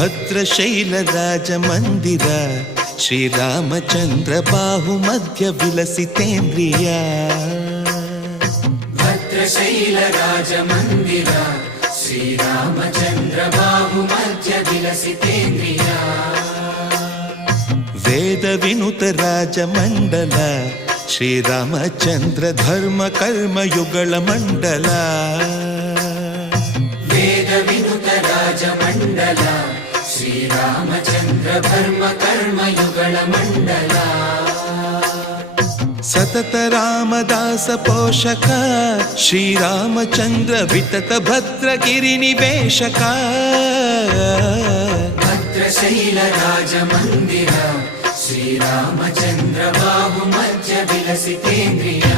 ಭದ್ರಶೈಲ ರಾಜ ಮಂದಿರ ಶ್ರೀರಾಮಚಂದ್ರ ಬಾಹು ಮಧ್ಯ ವಿಲಸಿತೇಂದ್ರಿಯ ಭದ್ರಶೈಲ ರಾಜ ಮಂದಿರ ಶ್ರೀರಾಮಚಂದ್ರ ಬಾಹು ಮಧ್ಯ ವಿಲಸಿತೇಂದ್ರಿಯ ವೇದ ವಿನುತ ರಾಜ ಮಂಡಲ ಶ್ರೀರಾಮಚಂದ್ರ ಧರ್ಮ ಕರ್ಮ ಯುಗಳ ಮಂಡಲ ವೇದ ವಿನುತ ರಾಜ ಮಂಡಲ ಶ್ರೀರಾಮಚಂದ್ರ ಧರ್ಮ ಕರ್ಮ ಯುಗಳ ಮಂಡಲ ಸತತ ರಾಮದಾಸ ಪೋಷಕ ಶ್ರೀರಾಮಚಂದ್ರ ವಿತತ ಭದ್ರಗಿರಿ ನಿವೇಶಕ ಭದ್ರಶೈಲ ರಾಜ ಮಂದಿರ ಶ್ರೀರಾಮಚಂದ್ರ ಬಾಹು ಮಧ್ಯ ವಿಲಸಿತೇಂದ್ರಿಯ